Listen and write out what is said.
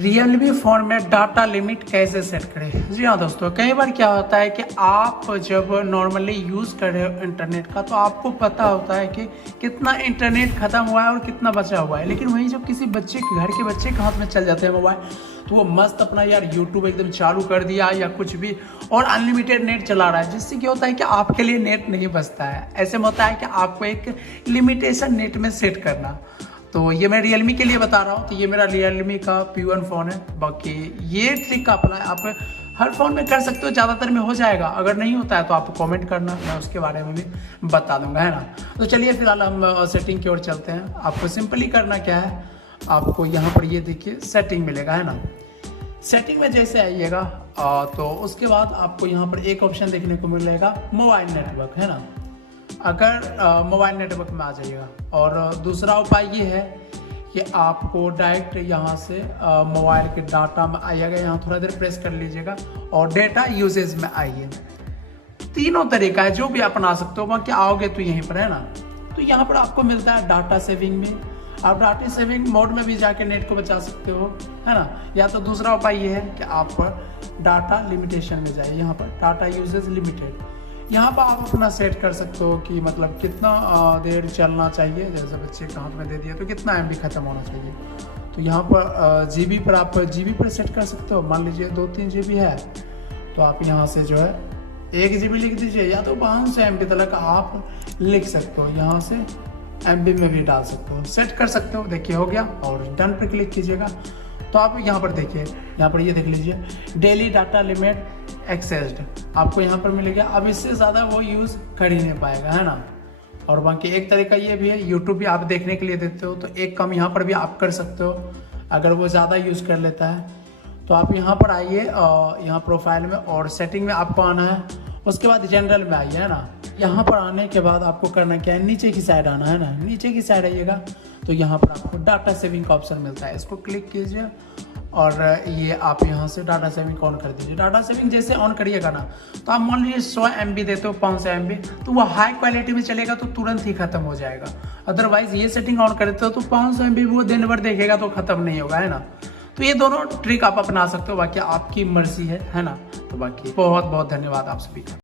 Realme phone में data limit कैसे set करें। जी हाँ दोस्तों, कई बार क्या होता है कि आप जब नॉर्मली यूज़ कर रहे हो इंटरनेट का तो आपको पता होता है कि कितना इंटरनेट ख़त्म हुआ है और कितना बचा हुआ है। लेकिन वहीं जब किसी बच्चे के घर के बच्चे के हाथ में चल जाते हैं मोबाइल, तो वो मस्त अपना यार यूट्यूब एकदम चालू कर दिया या कुछ भी और अनलिमिटेड नेट चला रहा है, जिससे क्या होता है कि आपके लिए नेट नहीं बचता है। ऐसे में होता है कि आपको एक लिमिटेशन नेट में सेट करना। तो ये मैं रियलमी के लिए बता रहा हूँ। तो ये मेरा रियलमी का P1 फ़ोन है। बाकी ये ट्रिक का अप्लाई आप हर फ़ोन में कर सकते हो, ज़्यादातर में हो जाएगा। अगर नहीं होता है तो आप कमेंट करना, मैं उसके बारे में भी बता दूंगा, है ना। तो चलिए फिलहाल हम सेटिंग की ओर चलते हैं। आपको सिंपली करना क्या है, आपको यहाँ पर ये देखिए सेटिंग मिलेगा, है ना। सेटिंग में जैसे आइएगा तो उसके बाद आपको यहाँ पर एक ऑप्शन देखने को मिलेगा मोबाइल नेटवर्क, है ना। अगर मोबाइल नेटवर्क में आ जाइएगा, और दूसरा उपाय ये है कि आपको डायरेक्ट यहाँ से मोबाइल के डाटा में आइएगा, यहाँ थोड़ा देर प्रेस कर लीजिएगा और डेटा यूजेज में आइए। तीनों तरीका है जो भी आप अपना सकते हो, बाकी आओगे तो यहीं पर, है ना। तो यहाँ पर आपको मिलता है डाटा सेविंग में, आप डाटा सेविंग मोड में भी जाके नेट को बचा सकते हो, है ना। या तो दूसरा उपाय ये है कि आप डाटा लिमिटेशन में जाइए, यहाँ पर डाटा यूजेज लिमिटेड, यहाँ पर आप अपना सेट कर सकते हो कि मतलब कितना देर चलना चाहिए। जैसे बच्चे के हाथ में दे दिया तो कितना MB ख़त्म होना चाहिए। तो यहाँ पर GB पर आप GB पर सेट कर सकते हो। मान लीजिए 2-3 GB है तो आप यहाँ से जो है 1 GB लिख दीजिए, या तो 500 MB तक आप लिख सकते हो। यहाँ से MB में भी डाल सकते हो, सेट कर सकते हो। देखिए हो गया, और डन पर क्लिक कीजिएगा तो आप यहाँ पर देखिए, यहाँ पर ये देख लीजिए डेली डाटा लिमिट एक्सेस्ड आपको यहाँ पर मिलेगा। अब इससे ज़्यादा वो यूज़ कर ही नहीं पाएगा, है ना। और बाकी एक तरीका ये भी है, यूट्यूब भी आप देखने के लिए देते हो तो एक कम यहाँ पर भी आप कर सकते हो। अगर वो ज़्यादा यूज़ कर लेता है तो आप यहाँ पर आइए, यहाँ प्रोफाइल में और सेटिंग में आपको आना है। उसके बाद जनरल में आइए, है ना। यहाँ पर आने के बाद आपको करना क्या है, नीचे की साइड आना है ना। नीचे की साइड आइएगा तो यहाँ पर आपको डाटा सेविंग का ऑप्शन मिलता है, इसको क्लिक कीजिए और ये आप यहाँ से डाटा सेविंग ऑन कर दीजिए। डाटा सेविंग जैसे ऑन करिएगा ना, तो आप मान लीजिए 100 MB देते हो, 500 MB, तो वो हाई क्वालिटी में चलेगा तो तुरंत ही खत्म हो जाएगा। अदरवाइज ये सेटिंग ऑन करते हो तो 500 MB वो दिन भर देखेगा तो खत्म नहीं होगा, है ना। तो ये दोनों ट्रिक आप अपना सकते हो, बाकी आपकी मर्जी है ना। तो बाकी बहुत बहुत धन्यवाद आप सभी का।